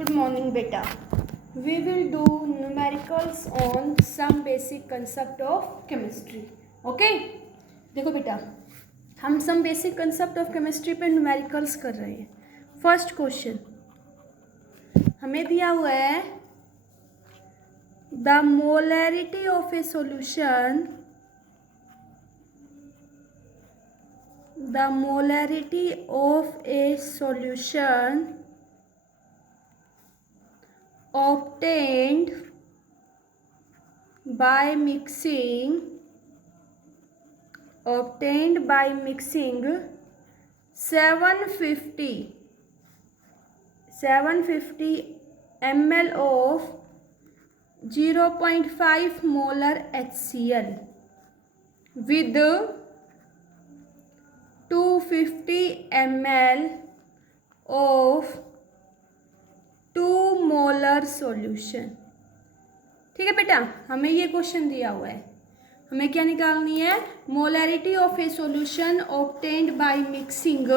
Good morning, beta. We will do numericals on some basic concept of chemistry. Okay? देखो बेटा, हम some basic concept of chemistry पे numericals कर रहे हैं. First question हमें दिया हुआ है the molarity of a solution. The molarity of a solution obtained by mixing 750 ml of 0.5 molar HCl with 250 ml of 2 molar solution. ठीक है बेटा, हमें ये क्वेश्चन दिया हुआ है, हमें क्या निकालनी है? Molarity of A solution obtained by mixing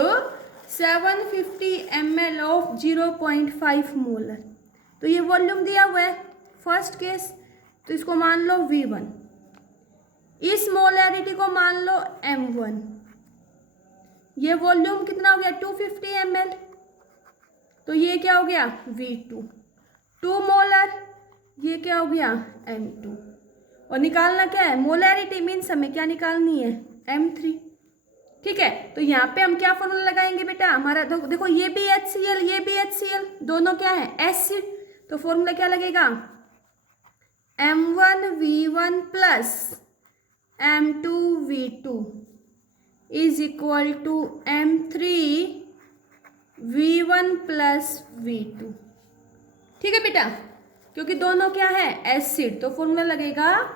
750 ml of 0.5 molar. तो ये वॉल्यूम दिया हुआ है फर्स्ट केस, तो इसको मान लो V1, इस मोलैरिटी को मान लो M1. ये वॉल्यूम कितना हो गया? 250 ml. तो ये क्या हो गया? V2. 2 मोलर, ये क्या हो गया? M2. और निकालना क्या है? मोलैरिटी मीन्स हमें क्या निकालनी है? M3. ठीक है, तो यहाँ पे हम क्या फॉर्मूला लगाएंगे बेटा? हमारा देखो ये भी HCl, ये भी HCl, दोनों क्या है? एसिड. तो फॉर्मूला क्या लगेगा? M1V1 plus M2V2 is equal to M3V1 plus V2. ठीक है बेटा, क्योंकि दोनों क्या है? एसिड. तो फॉर्मूला लगेगा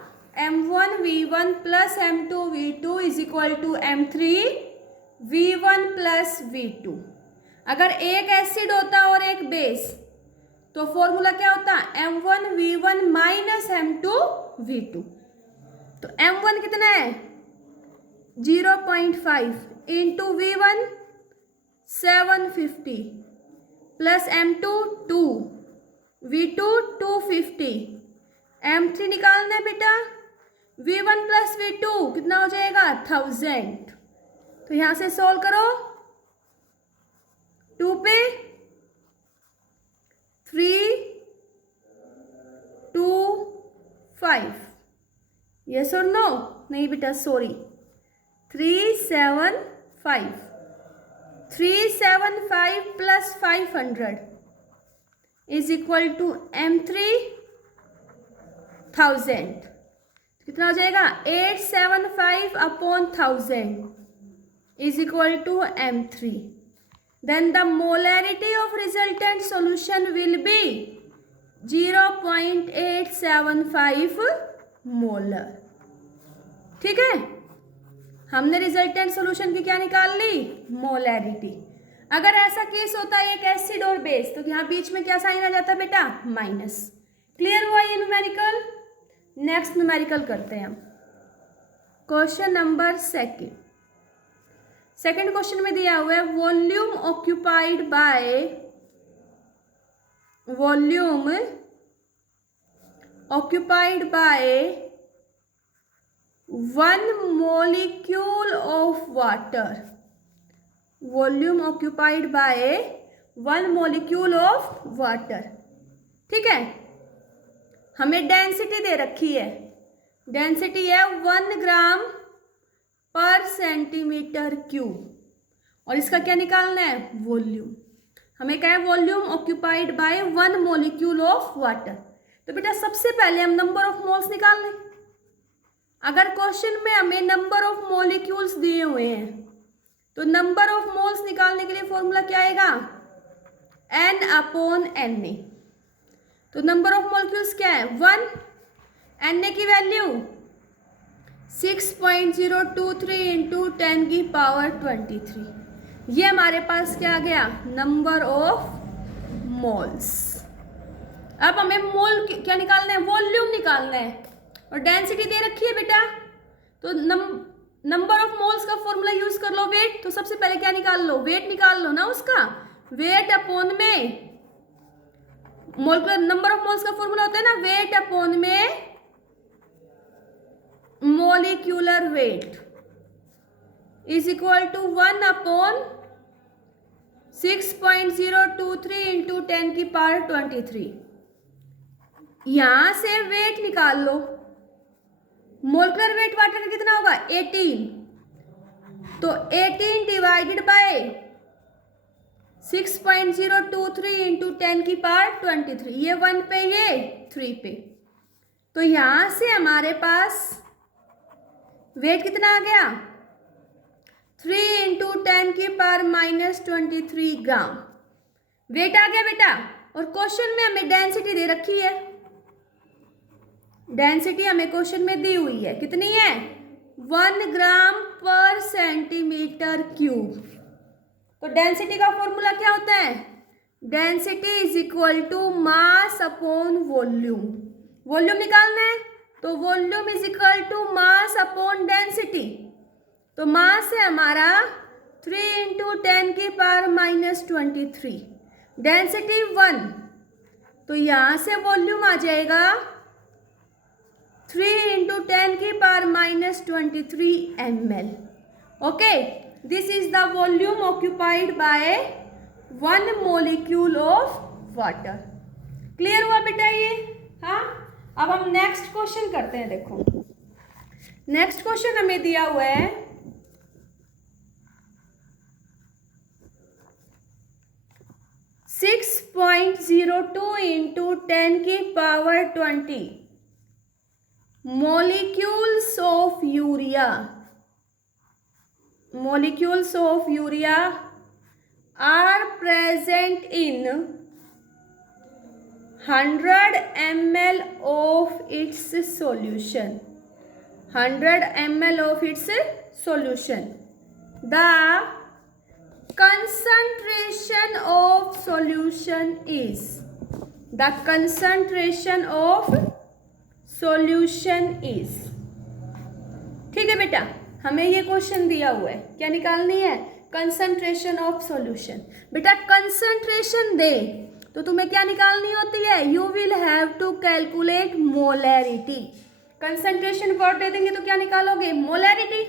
M1V1 plus M2V2 is equal to M3V1 plus V2. अगर एक एसिड होता और एक बेस तो फॉर्मूला क्या होता? M1V1 minus M2V2. तो M1 कितना है? 0.5 into V1 750 plus M2 2, V2 250, M3 निकालना है बेटा. V1 प्लस V2 कितना हो जाएगा? 1000. तो यहां से सॉल्व करो. 2 पे 3 2 5. यस और नो? नहीं बेटा, sorry. 375. 375 plus 500 is equal to M3000. कितना हो जाएगा? 875 upon 1000 is equal to M3. Then the molarity of resultant solution will be 0.875 molar. ठीक है, हमने रिजल्टेंट सॉल्यूशन की क्या निकाल ली? मोलैरिटी. अगर ऐसा केस होता है एक एसिड और बेस, तो यहाँ बीच में क्या साइन आ जाता है बेटा? माइनस. क्लियर हुआ ये न्यूमेरिकल? नेक्स्ट न्यूमेरिकल करते हैं हम. क्वेश्चन नंबर सेकंड क्वेश्चन में दिया हुआ है volume occupied by 1 molecule of water. Volume occupied by 1 molecule of water. ठीक है, हमें डेंसिटी दे रखी है. डेंसिटी है 1 ग्राम पर सेंटीमीटर क्यूब, और इसका क्या निकालना है? वॉल्यूम. हमें क्या है? Volume occupied by 1 molecule of water. तो बेटा सबसे पहले हम नंबर ऑफ मोल्स निकाल लें. अगर क्वेश्चन में हमें नंबर ऑफ मॉलिक्यूल्स दिए हुए हैं, तो नंबर ऑफ मोल्स निकालने के लिए फॉर्मूला क्या आएगा? N upon Na. तो नंबर ऑफ मॉलिक्यूल्स क्या है? 1. Na की वैल्यू 6.023 इंटू 10 की पावर 23. ये हमारे पास क्या आ गया? Number of moles. अब हमें मोल क्या निकालना है? वॉल्यूम निकालना है, और डेंसिटी दे रखी है बेटा. तो नंबर ऑफ मोल्स का फॉर्मूला यूज कर लो वेट. तो सबसे पहले क्या निकाल लो? वेट निकाल लो ना उसका. वेट अपॉन में मोलकुलर नंबर ऑफ मोल्स का फॉर्मूला होता है ना वेट अपॉन में molecular weight is equal to 1 upon 6.023 into 10 की पावर 23। यहां से वेट निकाल लो। मोलकुलर वेट वाटर का कितना होगा 18, तो 18 डिवाइडेड बाय 6.023 इंटू 10 की पावर 23, ये 1 पे ये 3 पे, तो यहां से हमारे पास वेट कितना आ गया 3 इंटू 10 की पावर -23 ग्राम वेट आ गया बेटा। और क्वेश्चन में हमें डेंसिटी दे रखी है, डेंसिटी हमें क्वेश्चन में दी हुई है, कितनी है 1 ग्राम पर सेंटीमीटर क्यूब। तो डेंसिटी का फॉर्मूला क्या होता है, density is equal to mass upon volume. Volume निकालना है तो volume is equal to mass upon density. तो मास है हमारा 3 इंटू 10 की पावर -23, डेंसिटी 1, तो यहां से वॉल्यूम आ जाएगा 3 इंटू 10 की power -23 ml। Okay, this is the volume occupied by 1 molecule of water. Clear हुआ बेटा ये? हाँ, अब हम नेक्स्ट क्वेश्चन करते हैं। देखो नेक्स्ट क्वेश्चन हमें दिया हुआ है 6.02 इंटू 10 की power 20 molecules of urea are present in 100 ml of its solution, 100 ml of its solution. The concentration of solution is, the concentration of solution is, ठीक है बेटा, हमें ये क्वेश्चन दिया हुआ है, क्या निकालनी है कंसंट्रेशन ऑफ सॉल्यूशन। बेटा कंसंट्रेशन दे तो तुम्हें क्या निकालनी होती है, you will have to calculate molarity. Concentration word दे देंगे तो क्या निकालोगे, मोलैरिटी।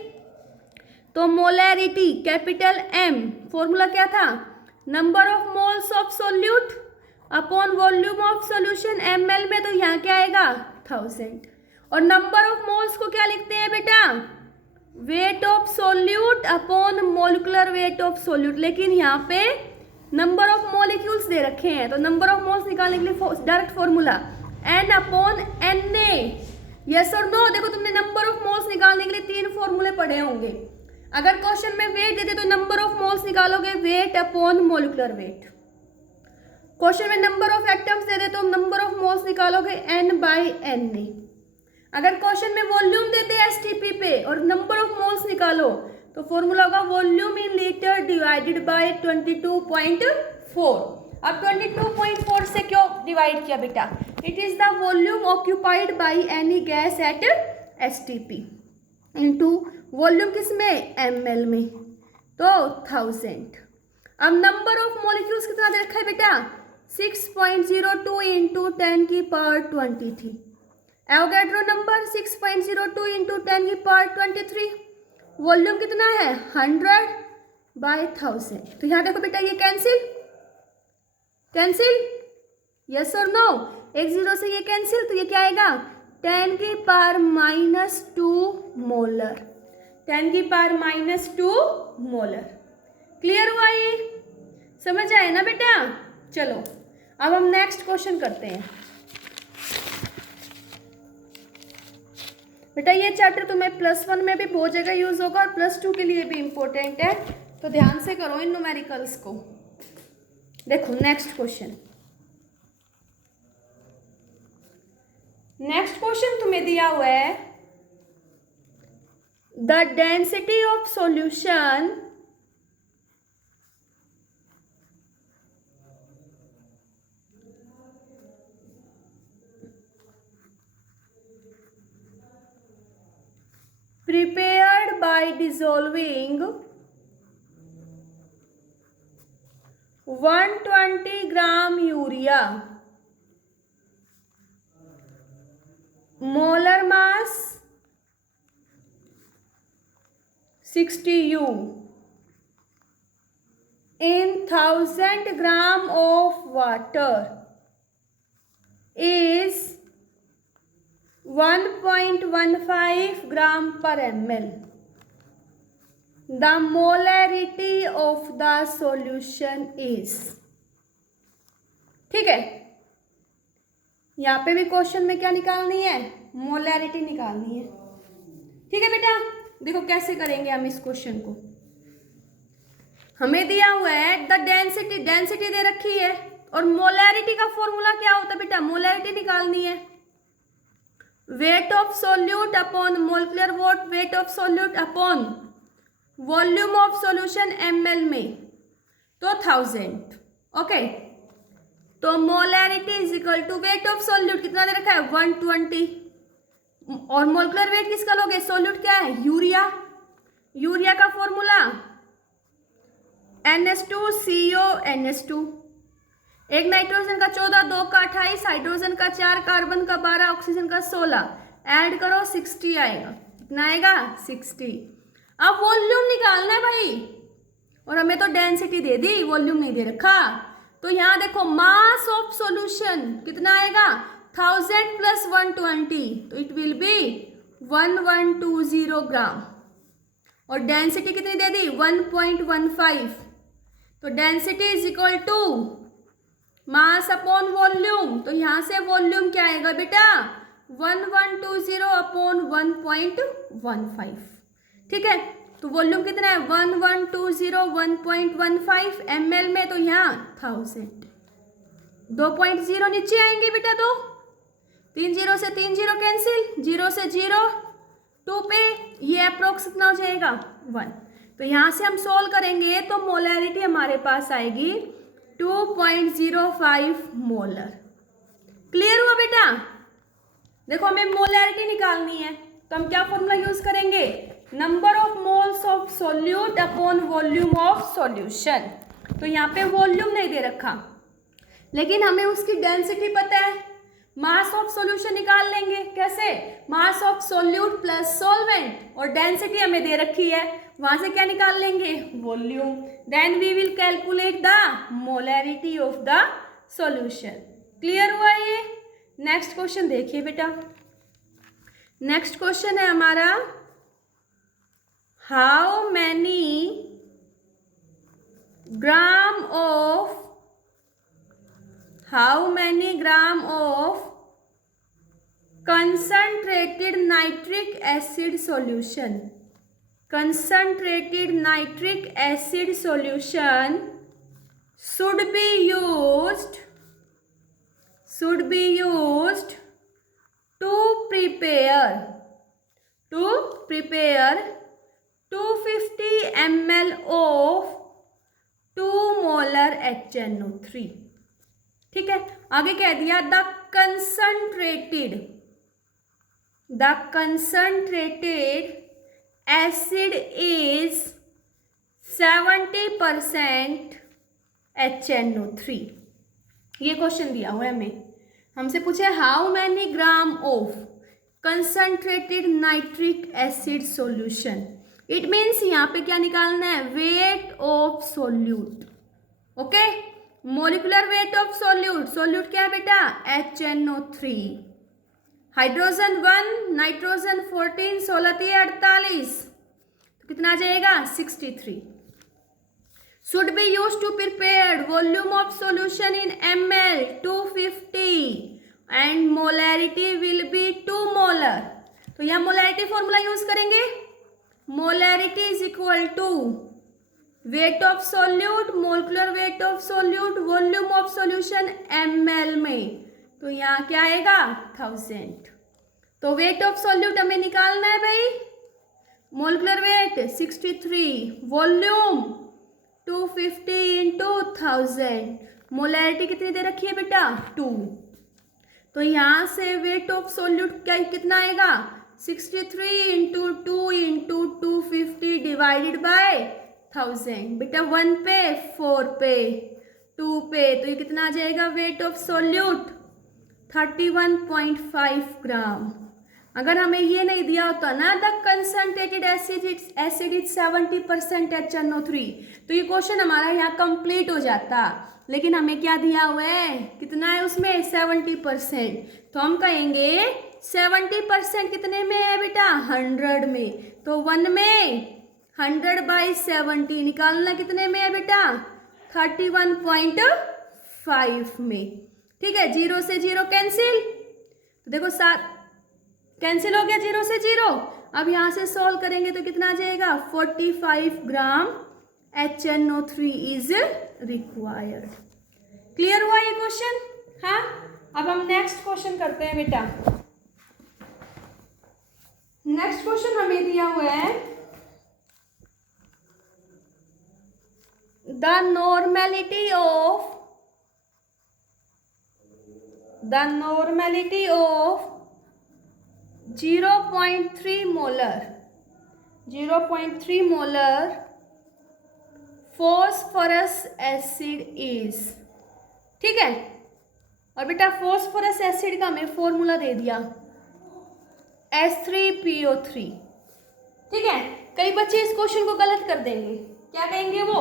तो मोलैरिटी कैपिटल M, फॉर्मूला क्या था, number of moles of solute upon volume of solution ml में, तो यहाँ क्या आएगा 1000। और नंबर ऑफ मोल्स को क्या लिखते हैं बेटा, wait of solute upon molecular weight of solute, लेकिन यहाँ पे नंबर ऑफ मोलिक्यूल्स दे रखे हैं, तो नंबर ऑफ मोल्स निकालने के लिए direct formula N upon Na। Yes और नो? देखो तुमने नंबर ऑफ मोल्स निकालने के लिए 3 फॉर्मूले पढ़े होंगे। अगर क्वेश्चन में वेट देते तो नंबर ऑफ मोल्स निकालोगे weight upon molecular wait. Question में नंबर ऑफ एटम्स दे दे तो नंबर ऑफ मोल्स निकालोगे N/Na। अगर क्वेश्चन में वॉल्यूम देते हैं STP पे और नंबर ऑफ मोल्स निकालो तो फॉर्मूला होगा volume in litre divided by 22.4। अब 22.4 से क्यों डिवाइड किया बेटा, it is the volume occupied by any gas at STP into volume किस में ml में, तो 1000। अब नंबर ऑफ मॉलिक्यूल्स कितना दे रखा है बेटा, 6.02 इंटू 10 की पावर 23। एवोगैड्रो नंबर 6.02 इंटू 10 की पावर 23। वॉल्यूम कितना है 100/1000। तो यहाँ देखो बेटा ये कैंसिल, कैंसिल, यस और नो, एक 0 से ये कैंसिल, तो ये क्या आएगा 10 की पावर -2 मोलर, 10 की पावर -2 मोलर। क्लियर हुआ ये, समझ आए ना बेटा? चलो अब हम नेक्स्ट क्वेश्चन करते हैं। बेटा ये चैप्टर तुम्हें +1 में भी बहुत जगह यूज होगा और +2 के लिए भी इम्पोर्टेंट है, तो ध्यान से करो इन न्यूमेरिकल्स को। देखो नेक्स्ट क्वेश्चन, नेक्स्ट क्वेश्चन तुम्हें दिया हुआ है the density of solution prepared by dissolving 120 gram urea molar mass 60 U in 1000 gram of water is 1.15 gram per ml. The molarity of the solution is. ठीक है, यहाँ पे भी क्वेश्चन में क्या निकालनी है, मोलैरिटी निकालनी है। ठीक है बेटा, देखो कैसे करेंगे हम इस क्वेश्चन को। हमें दिया हुआ है द डेंसिटी, डेंसिटी दे रखी है, और मोलैरिटी का फॉर्मूला क्या होता है बेटा, मोलैरिटी निकालनी है। Weight of solute upon molecular weight of solute upon volume of solution ml में, तो 1000। ओके, तो molarity is equal to weight of solute कितना दे रखा है 120, और मोलिकुलर वेट किसका लोगे, सोल्यूट क्या है यूरिया, यूरिया का फॉर्मूला NH2CO NH2, एक नाइट्रोजन का 14, 2 का 28, हाइड्रोजन का 4, कार्बन का 12, ऑक्सीजन का 16, ऐड करो 60 आएगा। कितना आएगा 60। अब वॉल्यूम निकालना है भाई, और हमें तो डेंसिटी दे दी, वॉल्यूम नहीं दे रखा। तो यहाँ देखो मास ऑफ सॉल्यूशन कितना आएगा 1000 प्लस 120, तो इट विल बी 1120 ग्राम, और डेंसिटी कितनी दे दी 1.15, तो density is equal to mass upon volume. तो यहाँ से वॉल्यूम क्या आएगा बेटा 1120 अपॉन 1.15। ठीक है, तो वॉल्यूम कितना है 1120 1.15 ml में, तो यहाँ 1000, 2.0 नीचे आएंगे बेटा, 2 3 0 से 3 0 कैंसिल, 0 से 0 2 पे, ये अप्रोक्स कितना हो जाएगा 1। तो यहाँ से हम सोल्व करेंगे तो मोलैरिटी हमारे पास आएगी 2.05 मोलर। क्लियर हुआ बेटा? देखो हमें मोलैरिटी निकालनी है, तो हम क्या फॉर्मूला यूज करेंगे, number of moles of solute upon volume of solution. तो यहाँ पे वॉल्यूम नहीं दे रखा, लेकिन हमें उसकी डेंसिटी पता है, मास ऑफ सॉल्यूशन निकाल लेंगे। कैसे, mass of solute plus solvent, और डेंसिटी हमें दे रखी है, वहां से क्या निकाल लेंगे volume. Then we will calculate the molarity of the solution. Clear हुआ ये? नेक्स्ट क्वेश्चन देखिए बेटा, नेक्स्ट क्वेश्चन है हमारा, how many gram of concentrated nitric acid solution should be used to prepare 250 ml of 2 molar HNO3। ठीक है, आगे कह दिया the concentrated acid is 70% HNO3। ये क्वेश्चन दिया हुआ है हमें, हमसे पूछे how many gram of concentrated nitric acid solution. It means यहाँ पे क्या निकालना है, weight of solute. Okay, molecular weight of solute क्या है बेटा HNO3, हाइड्रोजन 1, नाइट्रोजन 14, 16 48, तो कितना आ जाएगा 63। Should be use to prepare volume of solution in ml 250 and molarity will be 2 molar. तो यहाँ मोलैरिटी फॉर्मूला यूज करेंगे, molarity is equal to weight of solute, molecular weight of solute, volume of solution ml में, तो यहाँ क्या आएगा 1000। तो wait of solute हमें निकालना है भाई, molecular weight 63, volume 250 into 1000, molarity कितनी दे रखी है बेटा 2। तो यहाँ से वेट ऑफ सोल्यूट क्या कितना आएगा 63 इंटू 2 इंटू 250 डिवाइडेड बाय 1000। बेटा 1 पे 4 पे 2 पे, तो ये कितना आ जाएगा वेट ऑफ सोल्यूट 31.5 ग्राम। अगर हमें ये नहीं दिया होता ना the concentrated acid is 70% HNO3, तो ये क्वेश्चन हमारा यहाँ कंप्लीट हो जाता। लेकिन हमें क्या दिया हुआ है, कितना है उसमें 70%, तो हम कहेंगे 70% कितने में है बेटा 100 में, तो 1 में 100/70 निकालना कितने में है बेटा 31.5 में। ठीक है, 0 से 0 कैंसिल, तो देखो 7 कैंसिल हो गया 0 से 0। अब यहाँ से सॉल्व करेंगे तो कितना आ जाएगा 45 ग्राम HNO3 इज रिक्वायर्ड। क्लियर हुआ ये क्वेश्चन? हाँ, अब हम नेक्स्ट क्वेश्चन करते हैं बेटा। नेक्स्ट क्वेश्चन हमें दिया हुआ है the normality of 0.3 molar phosphorous acid is. ठीक है, और बेटा फॉस्फोरस एसिड का हमें फॉर्मूला दे दिया H3PO3। ठीक है, कई बच्चे इस क्वेश्चन को गलत कर देंगे, क्या कहेंगे वो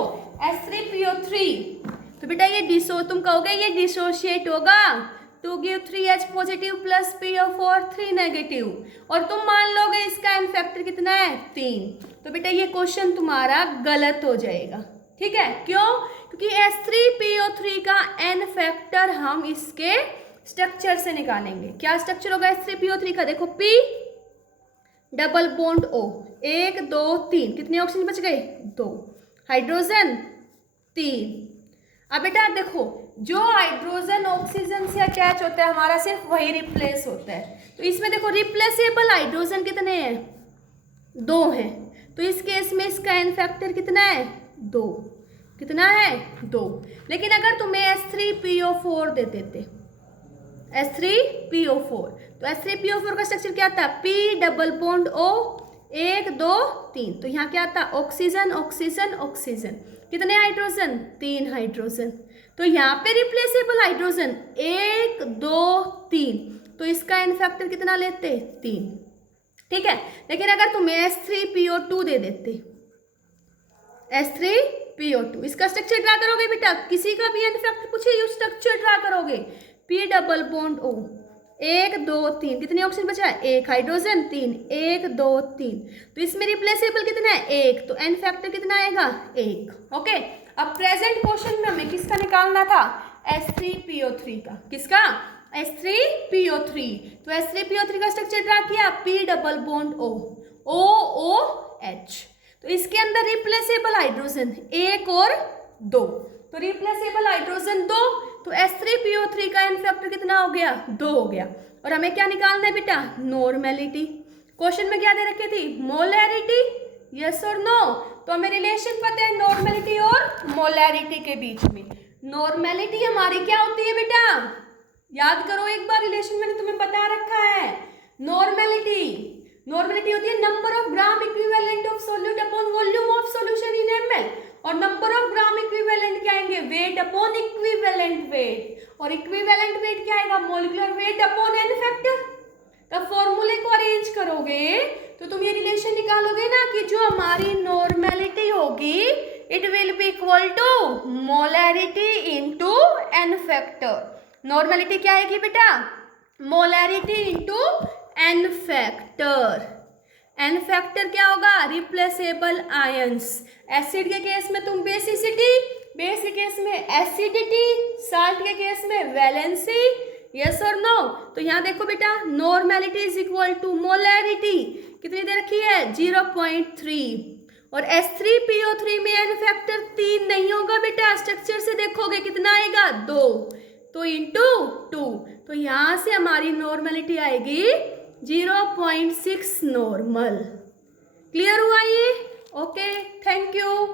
H3PO3, तो बेटा ये तुम कहोगे ये डिसोशिएट होगा to give 3H positive plus PO4 3 negative, और तुम मान लोगे इसका एन फैक्टर कितना है 3, तो बेटा ये क्वेश्चन तुम्हारा गलत हो जाएगा। ठीक है, क्यों? क्योंकि H3PO3 का एन फैक्टर हम इसके स्ट्रक्चर से निकालेंगे। क्या स्ट्रक्चर होगा H3PO3 का, देखो P डबल बॉन्ड O 1 2 3, कितने ऑक्सीजन बच गए 2, हाइड्रोजन 3। अब बेटा देखो जो हाइड्रोजन ऑक्सीजन से अटैच होता है हमारा सिर्फ वही रिप्लेस होता है, तो इसमें देखो रिप्लेसेबल हाइड्रोजन कितने हैं 2 हैं, तो इस केस में इसका एन फैक्टर कितना है 2, कितना है 2। लेकिन अगर तुम्हें H3PO4 दे देते H3PO4, तो H3PO4 का स्ट्रक्चर क्या था P डबल बॉन्ड O 1 2 3, तो यहाँ क्या आता ऑक्सीजन ऑक्सीजन ऑक्सीजन, कितने हाइड्रोजन 3 हाइड्रोजन, तो यहाँ पे रिप्लेसेबल हाइड्रोजन 1 2 3, तो इसका एन फैक्टर कितना लेते 3। ठीक है, लेकिन अगर तुम्हें H3PO2 दे देते H3PO2, इसका स्ट्रक्चर ड्रा करोगे बेटा, किसी का भी एन फैक्टर पूछे यू स्ट्रक्चर ड्रा करोगे P डबल बॉन्ड O 1 2 3, कितने ऑक्सीजन बचा है 1 हाइड्रोजन 3 1 2 3, तो इसमें रिप्लेसेबल कितना है 1, तो एन फैक्टर कितना आएगा 1। ओके, अब प्रेजेंट क्वेश्चन में हमें किसका निकालना था H3PO3 का, किसका H3PO3, तो H3PO3 का स्ट्रक्चर ड्रा किया P double bond O OOH, तो इसके अंदर रिप्लेसेबल हाइड्रोजन 1 और 2, तो रिप्लेसेबल हाइड्रोजन 2, तो H3PO3 का एन फैक्टर कितना हो गया 2 हो गया। और हमें क्या निकालना है बेटा नॉर्मेलिटी। क्वेश्चन में क्या दे रखी थी मोलैरिटी, यस और नो, तो हमें रिलेशन पता है नॉर्मेलिटी और मोलैरिटी के बीच में। नॉर्मेलिटी हमारी क्या होती है बेटा, याद करो एक बार, रिलेशन मैंने तुम्हें बता रखा है। नॉर्मेलिटी होती है number of gram equivalent of solute upon volume of solution in ml, और नंबर ऑफ ग्राम इक्विवेलेंट क्या आएंगे वेट अपॉन इक्विवेलेंट वेट, और इक्विवेलेंट वेट क्या आएगा molecular weight upon N factor. तब फॉर्मूले को अरेंज करोगे तो तुम ये रिलेशन निकालोगे ना कि जो हमारी नॉर्मेलिटी होगी it will be equal to molarity into N factor. Normality क्या आएगी बेटा molarity into N factor. N factor क्या होगा रिप्लेसेबल आयंस। एसिड के केस में तुम बेसिसिटी, बेस के केस में एसिडिटी, साल्ट के केस में वैलेंसी, यस और नो। तो यहाँ देखो बेटा normality is equal to molarity कितनी दे रखी है 0.3, और H3PO3 में एन फैक्टर 3 नहीं होगा बेटा, स्ट्रक्चर से देखोगे कितना आएगा 2, तो इंटू 2, तो यहाँ से हमारी नॉर्मेलिटी आएगी 0.6 नॉर्मल। क्लियर हुआ ये? Okay, thank you.